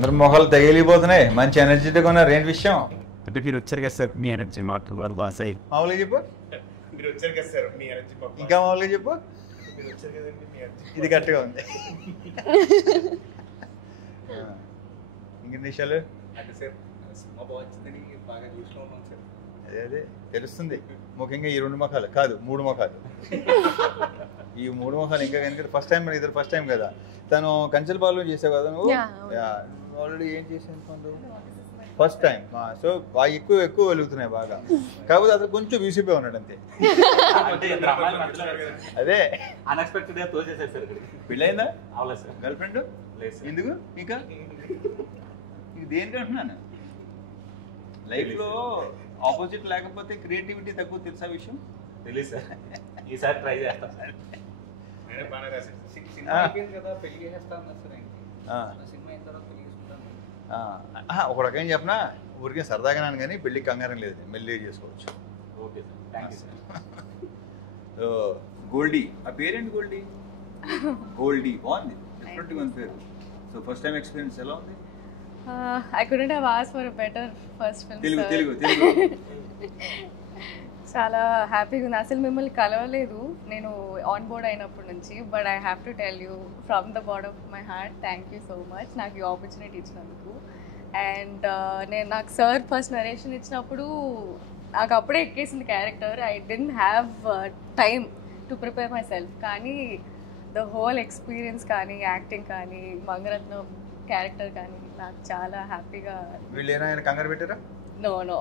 అందరి మొహాలు తగిలిపోతున్నాయి. మంచి ఎనర్జెటిక్ ఉన్నారు. ఏంటి విషయం? అంటే మీరు వచ్చారు కదా సార్, మీ ఎనర్జీ మాకు బాస్ అయ్యి. మామూలుగా చెప్పు. మీరు వచ్చారు కదా సార్, మీ ఎనర్జీ ఇంకా మామూలుగా చెప్పు. మీరు వచ్చారు కదండి, మీ ఎనర్జీ ఇది కరెక్ట్గా ఉంది. ఇంకెన్ని విషయాలు? అంటే సార్ సినిమా బాగా వచ్చిందని బాగా న్యూస్లో ఉన్నాం సార్. అదే తెలుస్తుంది. ముఖ్యంగా ఈ 2 ముఖాలు కాదు, 3 ముఖాలు. ఈ 3 ముఖాలు ఇంకా కనుక ఫస్ట్ టైం, ఇద్దరు ఫస్ట్ టైం కదా. తను కంచెలపాలెం చేసావు కదా నువ్వు. ఆల్రెడీ ఏం చేసాను ఫస్ట్ టైం. సో బాగా ఎక్కువ వెలుగుతున్నాయి బాగా. కాకపోతే అతను కొంచెం విసిపోయి ఉన్నాడు అంతే. అదే అన్ఎక్స్పెక్టెడ్ గా తోచేసారు సార్. పెళ్ళైందా? అవలేదు సార్. గర్ల్ ఫ్రెండ్ ఎందుకు ఇంకా? ఇది దేనికి అంటున్నాను, లైఫ్లో ఆపోజిట్ లేకపోతే క్రియేటివిటీ తక్కువ. తెలుసా విషయం? తెలియదు సార్. ఈసారి ట్రై చేస్తాను సార్. నేనే బాగా రాశాను. సినిమా అయిపోయింది కదా, పెళ్లి చేసేస్తా అన్నారు సార్. సినిమా అయిన తర్వాత పెళ్లి చేసుకుంటాను. ఒక రకం చెప్పనా, ఊరికే సరదాగా కానీ పెళ్ళికి కంగారం లేదు, మెల్లి చేసుకోవచ్చు. Okay sir, thank you sir. So Goldie, ఆ పేరేంటి? గోల్డీ. గోల్డీ బాగుంది, డిఫరెంట్గా ఉంది పేరు. సో ఫస్ట్ టైం ఎక్స్పీరియన్స్ ఎలా ఉంది? I couldn't have asked for a better first film. Telugu చాలా హ్యాపీగా ఉంది. అసలు మిమ్మల్ని కలవలేదు నేను ఆన్ బోర్డ్ అయినప్పటి నుంచి. But I have to tell you from the bottom of my heart, thank you so much నాకు ఈ ఆపర్చునిటీ ఇచ్చినందుకు. అండ్ నాకు సార్ ఫస్ట్ నరేషన్ ఇచ్చినప్పుడు నాకు అప్పుడే ఎక్కేసింది character. I didn't have time to prepare myself. కానీ ద హోల్ ఎక్స్పీరియన్స్ కానీ, యాక్టింగ్ కానీ, మంగరత్నం క్యారెక్టర్ కానీ నాకు చాలా హ్యాపీగా. వీళ్ళు ఏమైనా కంగారు పెట్టారా? No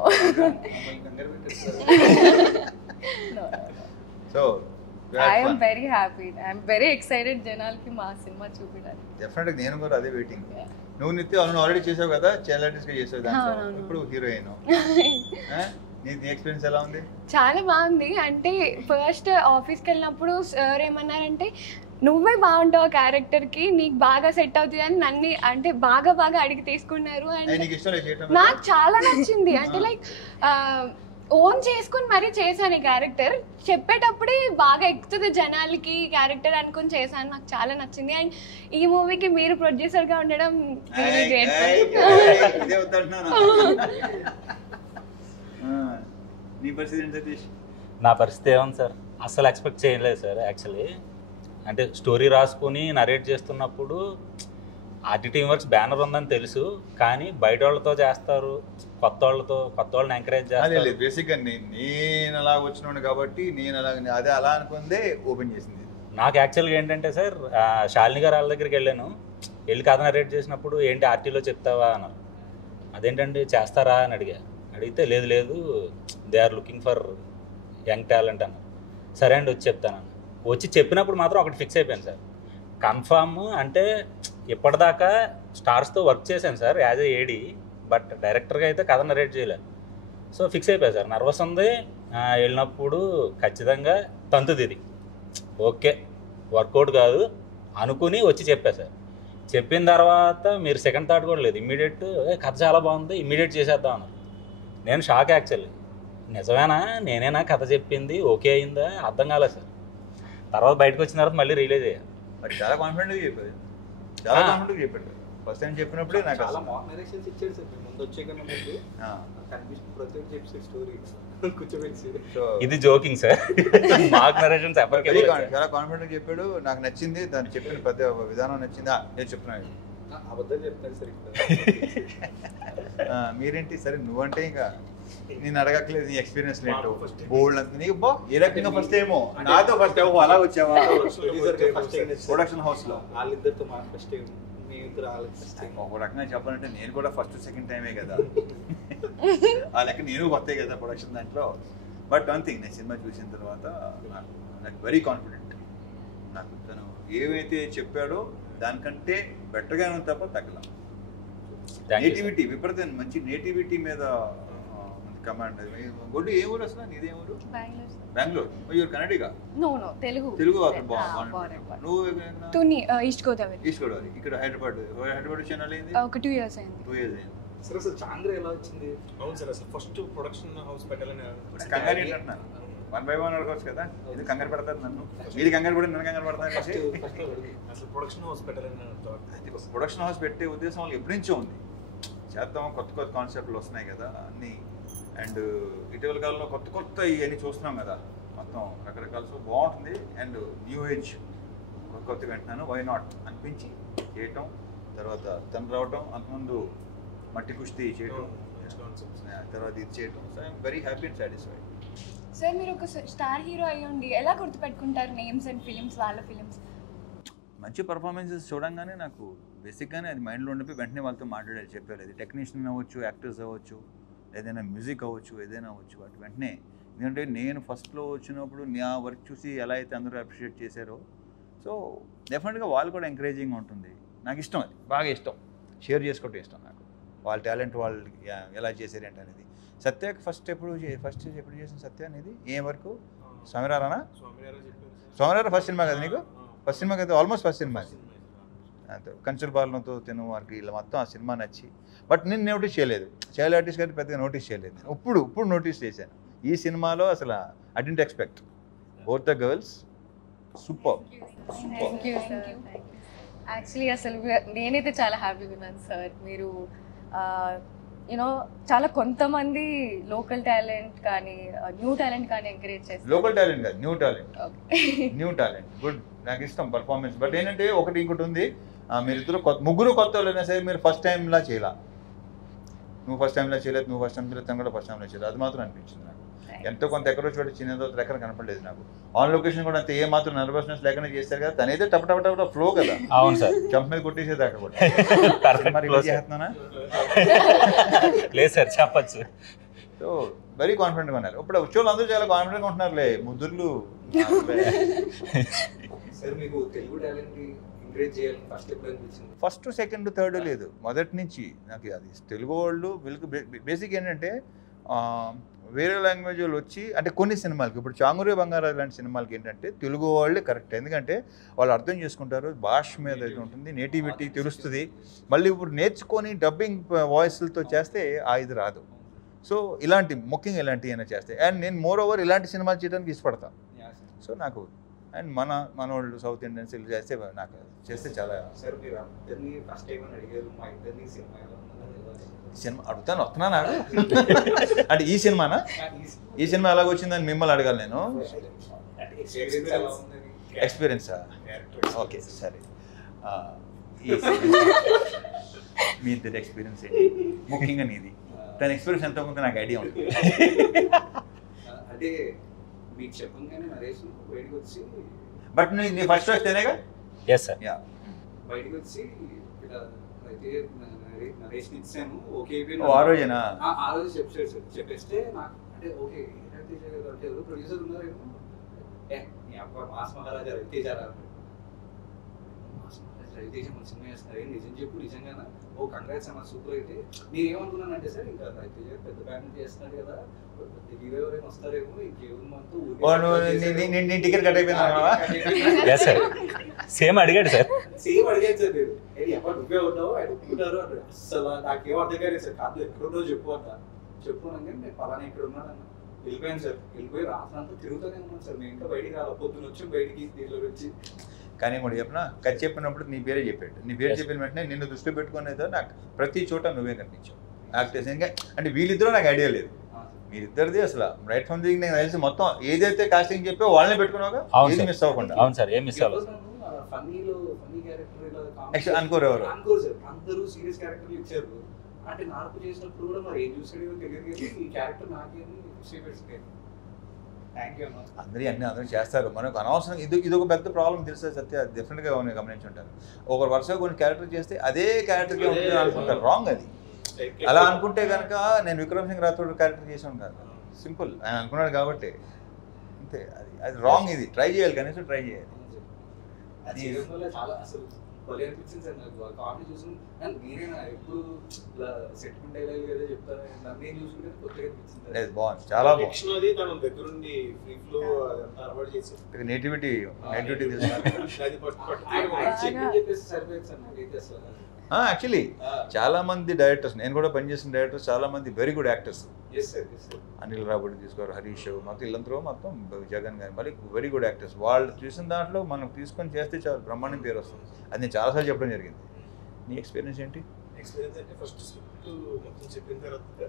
so I'm very happy, I'm very excited జనాలకి మా సినిమా చూపించడానికి. డెఫినెట్గా నేను కూడా అదే వెయిటింగ్. నువ్వు నిత్య ఆల్రెడీ చేసావు కదా, చైల్డ్ ఆర్టిస్ట్గా చేసావు, దాంట్లో ఇప్పుడు హీరోయిన్. నీ ఎక్స్పీరియన్స్ ఎలా ఉంది? చాలా బాగుంది. అంటే ఫస్ట్ ఆఫీస్కి వెళ్ళినప్పుడు సార్ ఏమన్నారంటే నువ్వే బాగుంటావు క్యారెక్టర్కి, నీకు బాగా సెట్ అవుతుంది అని నన్ను అంటే బాగా అడిగి తీసుకున్నారు. అండ్ నాకు చాలా నచ్చింది. అంటే లైక్ ఓన్ చేసుకుని మరీ చేశాను ఈ క్యారెక్టర్. చెప్పేటప్పుడే బాగా ఎక్కుతుంది జనాలకి క్యారెక్టర్ అనుకుని చేశాను. నాకు చాలా నచ్చింది. అండ్ ఈ మూవీకి మీరు ప్రొడ్యూసర్గా ఉండడం నా పరిస్థితి ఏముంది సార్, అస్సలు ఎక్స్పెక్ట్ చేయలేదు సార్. యాక్చువల్లీ అంటే స్టోరీ రాసుకుని నరేట్ చేస్తున్నప్పుడు ఆర్టీ టీమ్ వర్క్స్ బ్యానర్ ఉందని తెలుసు, కానీ బయట వాళ్ళతో చేస్తారు, కొత్త వాళ్ళని ఎంకరేజ్ చేస్తారు. బేసిక్గా నేను అలా వచ్చినాను కాబట్టి నేను అదే అలా అనుకుందే ఓపెన్ చేసింది. నాకు యాక్చువల్గా ఏంటంటే సార్, శాలిని గారు వాళ్ళ దగ్గరికి వెళ్ళి కథ నరేట్ చేసినప్పుడు ఏంటి ఆర్టీలో చెప్తావా అన్నారు. అదేంటండి చేస్తారా అని అడిగితే లేదు they are looking for young talent అన్నారు. సరే అండి వచ్చి చెప్తాను. వచ్చి చెప్పినప్పుడు మాత్రం ఒకటి ఫిక్స్ అయిపోయాను సార్, కన్ఫామ్. అంటే ఇప్పటిదాకా స్టార్స్తో వర్క్ చేశాను sir as a AD, but డైరెక్టర్గా అయితే కథ నరేట్ చేయలేదు. సో ఫిక్స్ అయిపోయాను సార్. నర్వస్ ఉంది. వెళ్ళినప్పుడు ఖచ్చితంగా తంతుది ఇది, ఓకే వర్కౌట్ కాదు అనుకుని వచ్చి చెప్పా సార్. చెప్పిన తర్వాత మీరు సెకండ్ థాట్ కూడా లేదు, ఇమ్మీడియట్ కథ చాలా బాగుంది ఇమ్మీడియట్ చేసేద్దాం అన్నారు. నేను షాక్ యాక్చువల్లీ. నిజమేనా, నేనేనా కథ చెప్పింది, ఓకే అయిందా అర్థం కాలేదు సార్. తర్వాత బయటకు వచ్చిన తర్వాత మళ్ళీ రిలీజ్ అయ్యాను. చాలా కాన్ఫిడెంట్గా చెప్పాడు, చెప్పాడు. ఫస్ట్ టైం చెప్పినప్పుడే నాకు చాలా మాక్ నరేషన్స్ ఇచ్చాడు సార్. ముందు వచ్చే కన్నా ముందు కనిపిస్తుంది ప్రతి ఒక్కటి చెప్పి స్టోరీ కూర్చోబెట్టి. ఇది జోకింగ్ సార్, మాక్ నరేషన్స్ చాలా కాన్ఫిడెంట్గా చెప్పాడు. నాకు నచ్చింది, దాన్ని చెప్పిన ప్రతి విధానం నచ్చిందా నేను చెప్తున్నాను. అబద్ధం చెప్తాను సార్. మీరేంటి సరే నువ్వంటే ఇంకా నేను అడగట్లేదు, నీ ఎక్స్పీరియన్స్ లేదు బోల్డ్ అంత నీకు బా ఏ రకంగా ఫస్ట్ ఏమో నాతో ఫస్ట్ టైం అలా వచ్చావా ప్రొడక్షన్ హౌస్ లో వాళ్ళిద్దరితో ఫస్ట్ టైం ఒక రకంగా చెప్పాలంటే నేను కూడా ఫస్ట్ సెకండ్ టైమే కదా, ఆ లెక్క నేను కొత్తే కదా ప్రొడక్షన్ దాంట్లో. బట్ వన్ థింగ్, నేను సినిమా చూసిన తర్వాత నాకు వెరీ కాన్ఫిడెంట్. నాకు తను ఏవైతే చెప్పాడో దానికంటే బెటర్గానే ఉంది తప్ప తగ్గల. నేటివిటీ విపరీతం మంచి నేటివిటీ మీద కమాండ్. గొడ్డు ఏ ఊరు అసలు, నీదే ఊరు? బెంగళూరు. యూర్ కన్నడిగా? తెలుగు. నువ్వు ఈస్ట్ గోదావరి. ఇక్కడ హైదరాబాద్ వచ్చాను ఒక 2 years అయింది. 2 years అయింది. సార్ అసలు చాంద్ర ఎలా వచ్చింది? అవును సార్, అసలు ఫస్ట్ ప్రొడక్షన్ హౌస్ పెట్టాలని కంగారు ఏంటంటున్నాను. 1 by 1 అడగవచ్చు కదా, ఇది కంగారు పెడతారు నన్ను, మీరు కంగారు పడి నన్ను కంగారు పడతారు. అసలు ప్రొడక్షన్ హౌస్ పెట్టాలని ప్రొడక్షన్ హౌస్ పెట్టే ఉద్దేశం వాళ్ళు ఎప్పటి నుంచో ఉంది, చేద్దాం, కొత్త కొత్త కాన్సెప్ట్లు వస్తున్నాయి కదా అన్నీ. అండ్ ఇటీవల కాలంలో కొత్త కొత్త ఇవన్నీ చూస్తున్నాం కదా, మొత్తం రకరకాల. సో బాగుంటుంది. అండ్ న్యూ ఏజ్ కొత్త వింటున్నాను, వై నాట్ అనిపించి చేయటం. తర్వాత తను రావటం, అంతకుముందు మట్టి కుస్తీ చేయటం, తర్వాత ఇది చేయటం. So I'm very happy and satisfied. Sir మీరు ఒక స్టార్ హీరో అయ్యండి ఎలా గుర్తుపెట్టుకుంటారు నేమ్స్ అండ్ ఫిలిమ్స్, వాళ్ళ ఫిలిమ్స్? మంచి పర్ఫార్మెన్సెస్ చూడంగానే నాకు బేసిక్గానే అది మైండ్లో ఉండిపోయి వెంటనే వాళ్ళతో మాట్లాడేది, చెప్పారు. అది టెక్నీషియన్ అవ్వచ్చు, యాక్టర్స్ అవ్వచ్చు, ఏదైనా మ్యూజిక్ అవ్వచ్చు, ఏదైనా అవ్వచ్చు, వాటి వెంటనే. ఎందుకంటే నేను ఫస్ట్లో వచ్చినప్పుడు నా వర్క్ చూసి ఎలా అయితే అందరూ అప్రిషియేట్ చేశారో, సో డెఫినెట్గా వాళ్ళు కూడా ఎంకరేజింగ్ ఉంటుంది. నాకు ఇష్టం, అది బాగా ఇష్టం, షేర్ చేసుకోవటం ఇష్టం నాకు. వాళ్ళ టాలెంట్ వాళ్ళు ఎలా చేశారేంటి అనేది. సత్యకి ఎప్పుడు చేసిన సత్య అనేది ఏ వరకు? స్వామిరారానా? స్వామిరారా ఫస్ట్ సినిమా కదా నీకు? ఫస్ట్ సినిమా కదా, ఆల్మోస్ట్ ఫస్ట్ సినిమా. అంతే, కంచుల పాలనతో తిను వారికి ఇలా మొత్తం ఆ సినిమా నచ్చి. బట్ నేను నోటీస్ చేయలేదు, చైల్డ్ ఆర్టిస్ట్ గారికి పెద్దగా నోటీస్ చేయలేదు. ఇప్పుడు నోటీస్ చేశాను ఈ సినిమాలో. అసలు I didn't expect both the girls super. Thank you sir. Actually అసలు నేనైతే చాలా హ్యాపీగా ఉన్నాను సార్. మీరు యూనో చాలా కొంతమంది లోకల్ టాలెంట్ కానీ న్యూ టాలెంట్ కానీ ఎంకరేజ్ చేస్తారు. లోకల్ టాలెంట్ కాదు, new talent. New talent good, నాకు ఇష్టం పర్ఫార్మెన్స్. బట్ ఏంటంటే ఇంకోటి ఉంది, మీరిద్దరు ముగ్గురు కొత్త వాళ్ళైనా సరే మీరు ఫస్ట్ టైంలా చేయాల. నువ్వు ఫస్ట్ టైంలో చేయలేదు, నువ్వు ఫస్ట్ టైం చేయలేదు, తను కూడా ఫస్ట్ టైంలో చేయలేదు. అది మాత్రం అనిపించింది నాకు. ఎంతో కొంత ఎక్కడో చోట చిన్నదో ఎక్కడ కనపడలేదు నాకు. ఆన్ లొకేషన్ కూడా అంతే, ఏ మాత్రం నర్వస్నెస్ లేకుండా చేస్తారు కదా. తనైతే టప ఫ్లో కదా. అవును సార్, చంప మీద కొట్టేసేదాకా కూడా. మరి చేస్తున్నానా? లేదు సార్, చెప్పచ్చు. సో వెరీ కాన్ఫిడెంట్గా ఉన్నారు. ఇప్పుడు వచ్చేవాళ్ళు అందరూ చాలా కాన్ఫిడెంట్గా ఉంటున్నారులే, ముద్దుర్లు. ఫస్ట్ సెకండ్ థర్డ్ లేదు, మొదటి నుంచి నాకు అది. తెలుగు వాళ్ళు వీళ్ళకి బేసిక్ ఏంటంటే వేరే లాంగ్వేజ్ వాళ్ళు వచ్చి, అంటే కొన్ని సినిమాలకి, ఇప్పుడు చాంగురే బంగారా లాంటి సినిమాలకి ఏంటంటే తెలుగు వాళ్ళే కరెక్ట్. ఎందుకంటే వాళ్ళు అర్థం చేసుకుంటారు, భాష మీద అయితే ఉంటుంది, నేటివిటీ తెలుస్తుంది. మళ్ళీ ఇప్పుడు నేర్చుకొని డబ్బింగ్ వాయిస్లతో చేస్తే ఆ ఇది రాదు. సో ఇలాంటి ముఖ్యంగా ఇలాంటివి అయినా చేస్తాయి. అండ్ నేను మోర్ ఓవర్ ఇలాంటి సినిమాలు చేయడానికి ఇష్టపడతాను. సో నాకు అండ్ మన వాళ్ళు సౌత్ ఇండియన్స్ వీళ్ళు చేస్తే నాకు చేస్తే చాలా. సినిమా అడుగుతాను, వస్తున్నా నాకు. అంటే ఈ సినిమానా? ఈ సినిమా ఎలాగొచ్చిందని మిమ్మల్ని అడగాలి నేను. ఎక్స్పీరియన్సా? ఓకే సరే. మీ ఇద్దరు ఎక్స్పీరియన్స్ ఏంటి, ముఖ్యంగా నీది? తన ఎక్స్పీరియన్స్ ఎంత ఉందో నాకు ఐడియా ఉంటుంది. అంటే మీకు చెప్పంగానే నరేష్ బయటకు వచ్చి, బట్ నీ ఫస్ట్ వస్తేనేగా? Yes sir. యా, బయటకు వచ్చి ఇలా అయితే నరేష్ ఇచ్చాను, ఓకే ఆ రోజేనా? ఆ రోజు చెప్పేస్తే నాకు అంటే ఓకే అంటే ఎవరు ప్రొడ్యూసర్ ఉన్నారేమో, నీ అబ్బా మాస్ మహారాజా రవితేజ రవితేజ మన సినిమా చేస్తున్నారు, నిజం చెప్పు నిజంగానా? ఓ కంగ్రాట్స్ అన్న, సూపర్. అయితే నేనేమనుకున్నానంటే సార్, ఇంకా రవితేజ పెద్ద బ్యానర్ చేస్తున్నాడు కదా, ఎవరైనా వస్తారేమో, నీ టికెట్ కట్ అయిపోయింది. సేమ్ అడిగాడు సార్. సేమ్ అడిగాడు సార్. నేను ఎప్పుడు నువ్వే ఉన్నావు అనుకుంటారు అన్నాడు. అసలు నాకేం అర్థం కాలేదు సార్. కాదు ఎక్కడున్నావు చెప్పు అన్న. చెప్పున్నాను, నేను పలానా ఇక్కడ ఉన్నానన్న. వెళ్ళిపోయాను సార్. వెళ్ళిపోయి రాత్రంతా తిరుగుతూనే ఉన్నాను సార్. నేను ఇంకా బయటికి రావాలి, పొద్దున వచ్చి బయటికి దీనిలో వచ్చి. కానీ కూడా చెప్పినా కథ చెప్పినప్పుడు నీ పేరే చెప్పాడు. నీ పేరు చెప్పిన వెంటనే నిన్ను దృష్టిలో పెట్టుకునేదో నాకు ప్రతి చోట నువ్వే కనిపించావు. యాక్టర్స్ అంటే వీళ్ళిద్దరూ నాకు ఐడియా లేదు, మీరిద్దరిది అసలు రైట్ ఫ్రమ్ ది నేను తెలిసి మొత్తం ఏదైతే కాస్టింగ్ చెప్పో వాళ్ళని పెట్టుకున్నాగా ఏది మిస్ అవ్వకుండా. అవును సార్, ఏం మిస్ అవ్వదు. అనుకోరు ఎవరు, అనుకోరు సార్. అందరూ సీరియస్ క్యారెక్టర్లు ఇచ్చారు. అంటే నాకు చేసినప్పుడు కూడా మరి ఏం చూసాడో తెలియదు, ఈ క్యారెక్టర్ నాకేమి అందరూ చేస్తారు. మనకు అనవసరం ఇది ఒక పెద్ద ప్రాబ్లం తెలుసా సత్య, డెఫినెట్గా గమనించి ఉంటారు. ఒకరు వరుసగా కొన్ని క్యారెక్టర్ చేస్తే అదే క్యారెక్టర్గా ఉంటుంది అనుకుంటారు. రాంగ్ అది. అలా అనుకుంటే కనుక నేను విక్రమ్ సింగ్ రాథోడ్ క్యారెక్టర్ చేసాను కాదు, సింపుల్ ఆయన అనుకున్నాడు కాబట్టి అంతే. అది రాంగ్. ఇది ట్రై చేయాలి, కనీసం ట్రై చేయాలి. భలే అనిపించింది సార్ నాకు ఆ కామెడీ చూసి. మీరేనా ఎప్పుడు ఇలా సెట్మెంట్ డైలాగ్ ఏదో చెప్తారా, నన్ను చూసుకుంటే కొత్తగా అనిపించింది. లేదు బాగుంది, చాలా బాగుంది. Diction అది తన దగ్గరుండి ఫ్రీ ఫ్లో అదంతా అలవాటు చేసి నేటివిటీ తెలుసు. అది చెప్పి చెప్పేసి సరిపోయింది సార్ నాకైతే అసలు. యాక్చువల్లీ చాలా మంది డైరెక్టర్స్, నేను కూడా పనిచేసిన డైరెక్టర్స్ చాలా మంది very good actors. Yes sir, yes sir. Anil రావుడి తీసుకోరు, హరీష్ మొత్తం వీళ్ళందరూ మొత్తం జగన్ గారి మళ్ళీ వెరీ గుడ్ యాక్టర్స్. వాళ్ళు చూసిన దాంట్లో మనం తీసుకొని చేస్తే చాలా బ్రహ్మాండం పేరు వస్తుంది. అది నేను చాలాసార్లు చెప్పడం జరిగింది. నీ ఎక్స్పీరియన్స్ ఏంటి? ఎక్స్పీరియన్స్ అంటే ఫస్ట్ స్క్రిప్ట్ మొత్తం చెప్పిన తర్వాత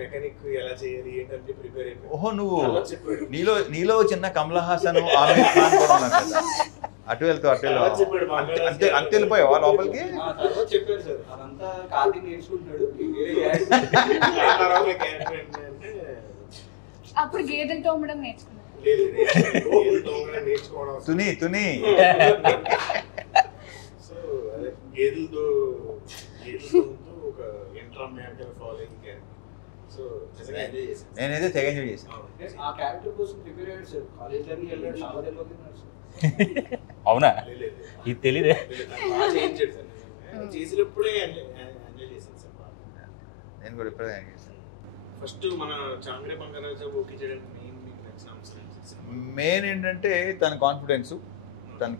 మెకానిక్ ఎలా చేయాలి ఏంటంటే ప్రిపేర్ అయిపోయి. ఓహో, నువ్వు అలా చెప్పాడు. నీలో చిన్న కమల్ హాసన్, ఆమీర్ ఖాన్ కూడా ఉన్నారు కదా, అటు వెళ్తావు అలా చెప్పాడు మా అన్నయ్య. అంతే వెళ్ళిపోయావా లోపలికి? తర్వాత చెప్పారు సార్ అదంతా కార్తీక్ నేర్చుకుంటున్నాడు. ఆ తర్వాత క్యారెక్టర్ ఏంటంటే అప్పుడు గేదెలు తోమడం నేర్చుకున్నాను. లేదు ఏది తోమడం నేర్చుకోవడం. తుని సో అదే గేదెలతో ఒక ఇంటర్మీడియట్ ఫాలోయింగ్ క్యారెక్టర్. సో నిజంగా ఎంజాయ్ చేశాను. నేనైతే తెగ ఎంజాయ్ చేశాను. ఆ క్యారెక్టర్ కోసం ప్రిపేర్ అయ్యాడు సార్. కాలేజ్లోకి వెళ్ళాడు, చాలా తెలియదు సార్. అవునా? లేదు ఇది తెలీదే. బాగా చేయించాడు సార్. నిజంగా చేసినప్పుడే ఎంజాయ్ చేశాను సార్ బాగా. నేను కూడా ఎప్పుడైనా ఎంజాయ్ చేశాను. ఫస్ట్ మన చాంగ్రే బంగారాజు ఓకే చేయడానికి మెయిన్ మీకు నచ్చిన అంశం ఏంటి? మెయిన్ ఏంటంటే తన కాన్ఫిడెన్స్, తను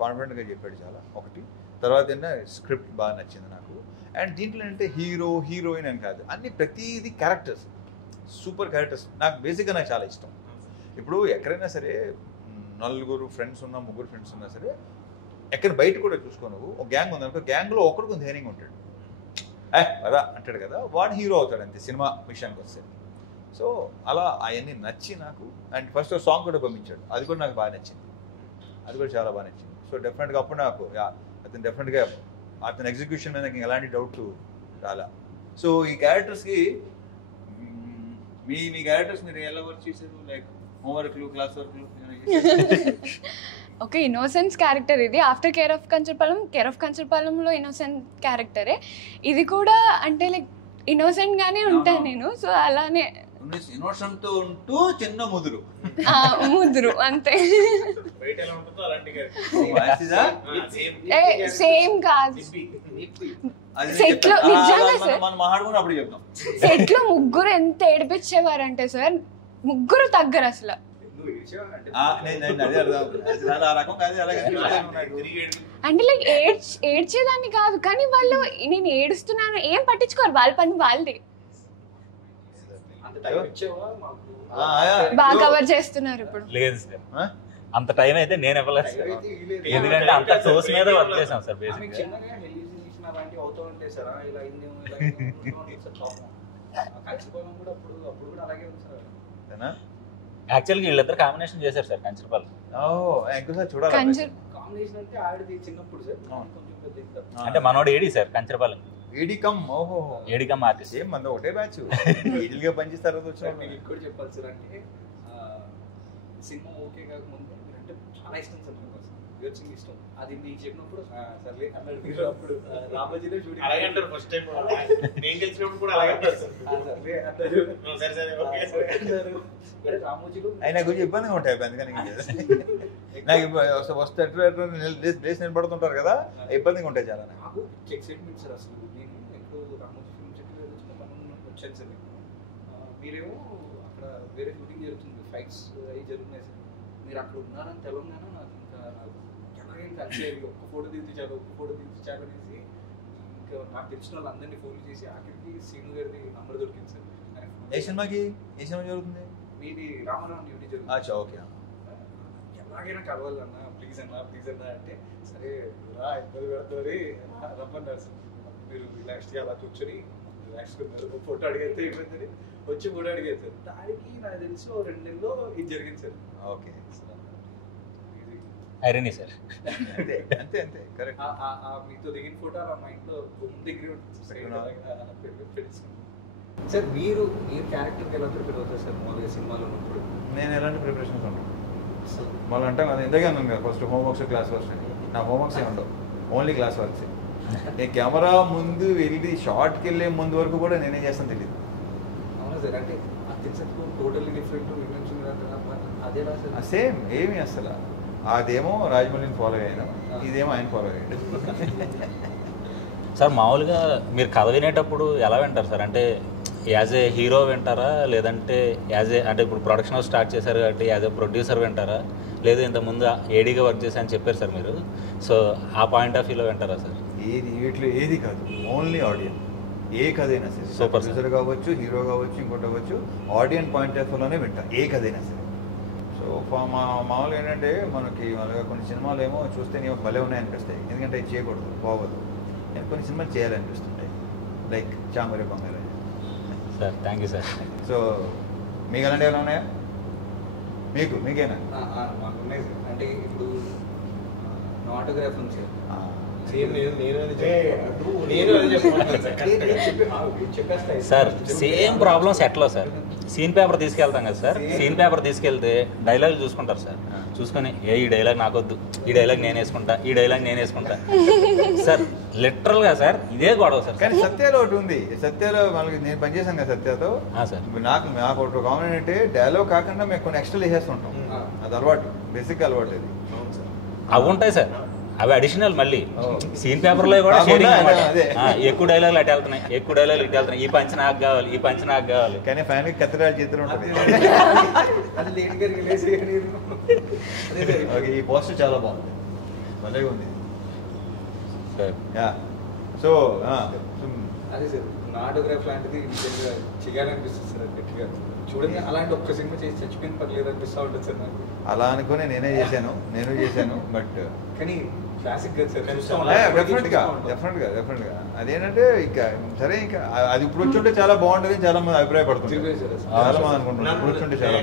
కాన్ఫిడెంట్గా చెప్పాడు చాలా ఒకటి. తర్వాత ఏంటంటే స్క్రిప్ట్ బాగా నచ్చింది నాకు. అండ్ దీంట్లో ఏంటంటే హీరోయిన్ అని కాదు, అన్ని ప్రతిదీ క్యారెక్టర్స్, సూపర్ క్యారెక్టర్స్. నాకు చాలా ఇష్టం. ఇప్పుడు ఎక్కడైనా సరే నలుగురు ఫ్రెండ్స్ ఉన్నా, ముగ్గురు ఫ్రెండ్స్ ఉన్నా సరే, ఎక్కడ బయట కూడా చూసుకో, నువ్వు ఒక గ్యాంగ్ ఉందనుకో, గ్యాంగ్లో ఒకరికి కొంచెం ధైర్యంగా ఉంటాడు, అదా అంటాడు కదా, వాడు హీరో అవుతాడు అంతే సినిమా విషయానికి వస్తే. సో అలా అవన్నీ నచ్చి నాకు. అండ్ ఫస్ట్ సాంగ్ కూడా పంపించాడు, అది కూడా నాకు బాగా నచ్చింది, అది కూడా చాలా బాగా నచ్చింది. సో డెఫినెట్గా అప్పుడు నాకు అతను డెఫినెట్గా అతని ఎగ్జిక్యూషన్ మీద నాకు ఎలాంటి డౌట్ రాలా. సో ఈ క్యారెక్టర్స్కి మీ క్యారెక్టర్స్ మీరు ఎలా వర్క్ చేశారు? లైక్ హోంవర్క్లు, క్లాస్ వర్క్లు? ఒక ఇన్నోసెన్స్ క్యారెక్టర్ ఇది. ఆఫ్టర్ కేర్ ఆఫ్ కంచర్పాలెంలో ఇన్నోసెంట్ క్యారెక్టరే ఇది కూడా. అంటే లైక్ ఇన్నోసెంట్ గానే ఉంటాను నేను. సో అలానే ఇన్నోసెంట్ ఉంటూ చిన్న ముదురు అంతే. బయట ఎలా ఉంటుందో అలాంటి సేమ్ కాదు. సెట్ లో నిజంగా సార్, మనం మాట్లాడుకుని చెప్తాం. సెట్ లో ముగ్గురు ఎంత ఏడిపించేవారంటే సార్, ముగ్గురు తగ్గరు అసలు. అంటే లైక్ ఏడ్చేదాన్ని కాదు, కానీ వాళ్ళు నేను ఏడుస్తున్నాను ఏం పట్టించుకోరు, వాళ్ళ పని వాళ్ళది. బాగా కవర్ చేస్తున్నారు ఇప్పుడు. లేదు సార్, అంత టైం అయితే నేను ఇవ్వలేదు సార్. ఎందుకంటే అంత సోర్స్ మీద వర్క్ చేసాం సార్ బేసిక్ గా. యాక్చువల్గా వీళ్ళిద్దరు కాంబినేషన్ చేశారు సార్ కంచర్పాలెం. అంటే మనోడు ఏడి సార్ కంచర్పాలెం. ఏడికమ్ ఆర్టిస్ట్. ఏం మంది ఒకటే బ్యాచ్ ఇదిగా పనిచేసిన తర్వాత వచ్చిన కూడా చెప్పాలి సార్. అంటే సినిమా ఓకే కాకముందు అంటే చాలా ఇష్టం సార్, వచ్చింది ఇష్టం. అది మీకు చెప్పినప్పుడు సర్లే అన్నాడు. మీరు అప్పుడు రామోజీలో షూటింగ్ అలాగే అంటారు ఫస్ట్ టైం నేను తెలిసినప్పుడు కూడా అలాగే అంటారు సార్. సర్లే అంటారు. సరే ఓకే రామోజీలో ఆయన కొంచెం ఇబ్బందిగా ఉంటాయి. అందుకని నాకు వస్తే ప్లేస్ నిలబడుతుంటారు కదా, ఇబ్బందిగా ఉంటాయి చాలా. నాకు ఎక్సైట్మెంట్ సార్. అసలు నేను ఎప్పుడు రామోజీ ఫిల్మ్ సిటీలో వచ్చాను సార్. మీరేమో అక్కడ వేరే షూటింగ్ జరుగుతుంది, ఫైట్స్ అవి జరుగుతున్నాయి సార్. మీరు అక్కడ ఉన్నారని తెలంగాణ నాకు ఇంకా ఎలాగైనా కలిసి ఒక్క ఫోటో దించారు అనేసి ఇంకా నాకు తెలిసిన వాళ్ళందరినీ ఫోన్ చేసి ఆఖరికి శ్రీను గారిది నంబర్ దొరికింది సార్. ఏ సినిమాకి? ఏ సినిమా జరుగుతుంది? మీది రామారావు డ్యూటీ జరుగుతుంది. ఓకే. ఎలాగైనా కలవాలన్నా ప్లీజ్ అన్నా అంటే సరే రా ఇబ్బంది పెడతారు రమ్మన్నారు సార్. మీరు రిలాక్స్గా అలా కూర్చొని రిలాక్స్గా ఫోటో అడిగితే ఇబ్బంది వచ్చి ఫోటో అడిగారు సార్. దానికి నాకు తెలిసి 2 నెలల్లో ఇది జరిగింది సార్. ఓకే. Irony sir. అంతే కరెక్ట్. మీతో దిగిన ఫోటో మా ఇంట్లో దగ్గర సార్. మీరు క్యారెక్టర్కి ఎలా ప్రిపేర్ అవుతారు సార్ మామూలుగా సినిమాలో ఉన్నప్పుడు? నేను ఎలాంటి ప్రిపరేషన్స్ ఉండవు మళ్ళీ అంటే అది ఇందాకే అన్నాను కదా, ఫస్ట్ హోంవర్క్స్ క్లాస్ వర్క్స్ అని. నా హోంవర్క్స్ ఏ ఉండవు, ఓన్లీ క్లాస్ వర్క్స్. నేను కెమెరా ముందు వెళ్ళి షార్ట్కి వెళ్ళే ముందు వరకు కూడా నేనేం చేస్తాను తెలియదు. అవునా సార్? అంటే టోటల్లీ డిఫరెంట్ అదే సేమ్ ఏమి అసలు అదేమో రాజమౌళిని ఫాలో అయ్యాను, ఇదేమో ఆయన ఫాలో అయ్యాడు. సార్ మామూలుగా మీరు కథ వినేటప్పుడు ఎలా వింటారు సార్? అంటే యాజ్ ఏ హీరో వింటారా, లేదంటే యాజ్ ఏ అంటే ఇప్పుడు ప్రొడక్షన్ హౌస్ స్టార్ట్ చేశారు కాబట్టి యాజ్ ఏ ప్రొడ్యూసర్ వింటారా, లేదు ఇంతకుముందు ఏడీగా వర్క్ చేశారని చెప్పారు సార్ మీరు, సో ఆ పాయింట్ ఆఫ్ వ్యూలో వింటారా సార్? వీటిలో ఏది కాదు, ఓన్లీ ఆడియన్. ఏ కథ అయినా సరే, Super, ప్రొడ్యూసర్ కావచ్చు, హీరో కావచ్చు, ఇంకోటి అవ్వచ్చు, ఆడియన్ పాయింట్ ఆఫ్ వ్యూలోనే వింటా ఏ కథ అయినా సరే. సో మామూలుగా ఏంటంటే మనకి మామూలుగా కొన్ని సినిమాలు ఏమో చూస్తే నీకు భలే ఉన్నాయనిపిస్తాయి, ఎందుకంటే ఇది చేయకూడదు, బాగోదు. నేను కొన్ని సినిమాలు చేయాలనిపిస్తుంటాయి, లైక్ చామరి బంగారు. Sir thank you sir. So మీకు అలాంటివి ఏమైనా ఉన్నాయా? మీకేనా? మాకు ఉన్నాయి సార్. అంటే ఇప్పుడు ఆటోగ్రాఫ్ ఉంది సార్. సార్ సేమ్ ప్రాబ్లమ్ సెట్లో సార్, సీన్ పేపర్ తీసుకెళ్తాం కదా సార్, సీన్ పేపర్ తీసుకెళ్తే డైలాగ్ చూసుకుంటారు సార్, చూసుకొని ఈ డైలాగ్ నాకొద్దు, ఈ డైలాగ్ నేను వేసుకుంటా, ఈ డైలాగ్ నేను వేసుకుంటా సార్. లిటరల్గా సార్ ఇదే గొడవ సార్. కానీ సత్యాలో ఒకటి ఉంది, సత్యాలో మనకి నేను పనిచేశాను కదా సత్యతో, సార్ నాకు ఒకటి కామన్ ఏంటంటే డైలాగ్ కాకుండా మేము కొన్ని ఎక్స్ట్రా వేసేస్తుంటాం, అది అలవాటు, బేసిక్ అలవాటు అది. అవి ఉంటాయి సార్, అవి అడిషనల్. మళ్ళీ సీన్ పేపర్లో కూడా షేరింగ్ అన్నమాట. ఎక్కువ డైలాగులు అటు వెళ్తున్నాయి, ఎక్కువ డైలాగులు ఇటు వెళ్తున్నాయి, ఈ పంచ్ నాకు కావాలి, ఈ పంచ్ నాకు కావాలి. కానీ ఫైనల్ కత్తిరాలు చేతులు ఉంటుంది. ఈ పోస్టర్ చాలా బాగుంది, భలే ఉంది సార్. సో అదే సార్, ఆటోగ్రాఫ్ లాంటిది నిజంగా చేయాలనిపిస్తుంది సార్ గట్టిగా. చూడండి, అలాంటి ఒక్క సినిమా చేసి చచ్చిపోయిన పర్లేదు అనిపిస్తూ ఉంటుంది సార్ నాకు. అలా అనుకుని నేను చేశాను బట్ కానీ క్లాసిక్ కదా సార్. డెఫినెట్గా అదేంటంటే ఇంకా సరే, ఇంకా అది ఇప్పుడు వచ్చుంటే చాలా బాగుంటుంది, చాలా మంది అభిప్రాయపడుతుంది, చాలా మంది అనుకుంటున్నారు ఇప్పుడు వచ్చుంటే చాలా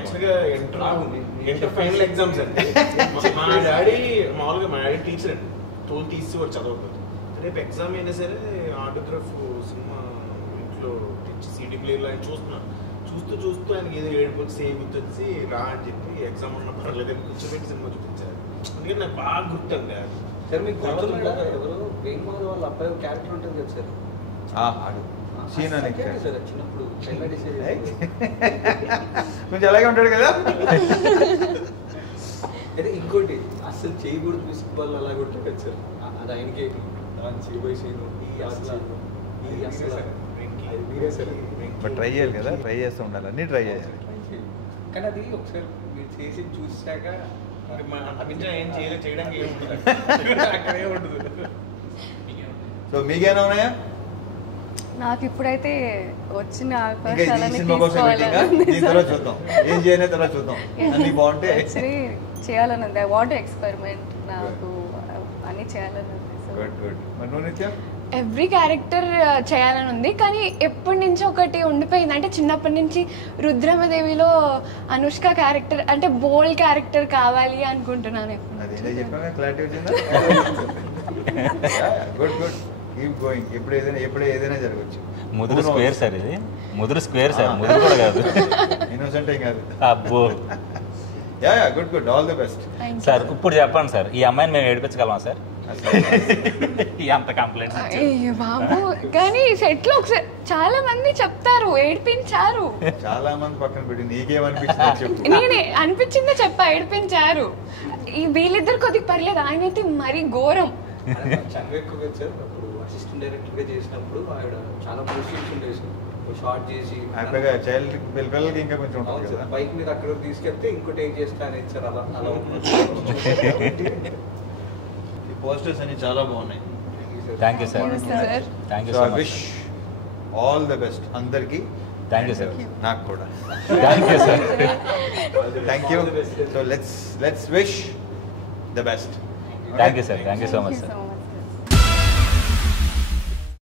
ఇంటర్ ఫైనల్ ఎగ్జామ్స్ అండి. మా డాడీ టీచర్ అండి, తోలు తీసి వాడు చదవకూడదు. రేపు ఎగ్జామ్ అయినా సరే ఆటోగ్రాఫ్ సినిమా ఇంట్లో తెచ్చి సీడీ ప్లేయర్లో ఆయన చూస్తున్నాను. చూస్తూ ఆయనకి ఏదో ఏడుపు వచ్చి గుర్తొచ్చి రా అని చెప్పి ఎగ్జామ్ ఉన్న పర్లేదు అని కూర్చోబెట్టి సినిమా చూపించారు. అందుకని నాకు బాగా గుర్తుంది సార్. మీకు ఎవరు వేణుమాధవ్ వాళ్ళ అబ్బాయి క్యారెక్టర్ ఉంటుంది కదా సార్, సార్ చిన్నప్పుడు కొంచెం అలాగే ఉంటాడు కదా. అయితే ఇంకోటి అసలు చేయకూడదు ఫుట్బాల్ అలాగే ఉంటుంది కదా సార్, అది ఆయనకే చేయబోయే సీను మీరే సార్. బట్ ట్రై చేయాలి కదా, ట్రై చేస్తూ ఉండాలి, అన్నీ ట్రై చేయాలి. కానీ అది ఒకసారి మీరు చేసి చూసాక ఏం చేయడానికి ఏం ఉండదు, అక్కడే ఉండదు. సో మీకేనా ఉన్నాయా? నాకు ఇప్పుడైతే వచ్చిన ఇంకా అవకాశాలని ఈ సినిమా కోసం వెయిటింగ్, దీని తర్వాత చూద్దాం, ఏం చేయాలి తర్వాత చూద్దాం, అన్ని బాగుంటే చేయాలని ఉంది. ఐ వాంట్ ఎక్స్పెరిమెంట్, నాకు అన్ని చేయాలని ఉంది. గుడ్. మరి నువ్వు నిత్య? ఎవ్రీ క్యారెక్టర్ చేయాలని ఉంది, కానీ ఎప్పటి నుంచి ఒకటి ఉండిపోయింది. అంటే చిన్నప్పటి నుంచి రుద్రమదేవిలో అనుష్క క్యారెక్టర్ అంటే బోల్డ్ క్యారెక్టర్ కావాలి అనుకుంటున్నాను. అదే చెప్పాను, క్లారిటీ వచ్చిందా? గుడ్. Keep going. ఎప్పుడు ఏదైనా జరగచ్చు. ముదురు స్క్వేర్ సార్, ఇది ముదురు స్క్వేర్ సార్, ముదురు కూడా కాదు, ఇన్నోసెంట్ ఏం కాదు. అబ్బో. Good. All the best sir. ఇప్పుడు చెప్పండి సార్, ఈ అమ్మాయిని మేము ఏడిపించగలమా సార్? అంత కంప్లైంట్స్ అయ్యో బాబు, కానీ సెట్ లో ఒకసారి చాలా మంది చెప్తారు ఏడిపించారు. చాలా మంది పక్కన పెట్టి నీకేమనిపించింది చెప్పు. నేనే అనిపించిందే చెప్పా, ఏడిపించారు. ఈ వీళ్ళిద్దరు కొద్దిగా పర్లేదు, ఆయన అయితే మరీ ఘోరం. చనువు ఎక్కువ కదా సార్. అప్పుడు అసిస్టెంట్ డైరెక్టర్ గా చేసినప్పుడు ఆవిడ చాలా పోస్టింగ్స్ ఉండేది సార్. షార్ట్ చేసి చైల్డ్ పిల్లలకి ఇంకా కొంచెం ఉంటుంది కదా, బైక్ మీద అక్కడ తీసుకెళ్తే ఇంకోటి ఏం చేస్తా అనేది సార్. అలా ఈ పోస్టర్స్ అన్ని చాలా బాగున్నాయి. Thank you sir. Thank you so much. Wish all the best అందరికి. Thank you sir. నాకు కూడా thank you sir. Thank you. So let's wish the best. Thank you sir. Thank you so much sir.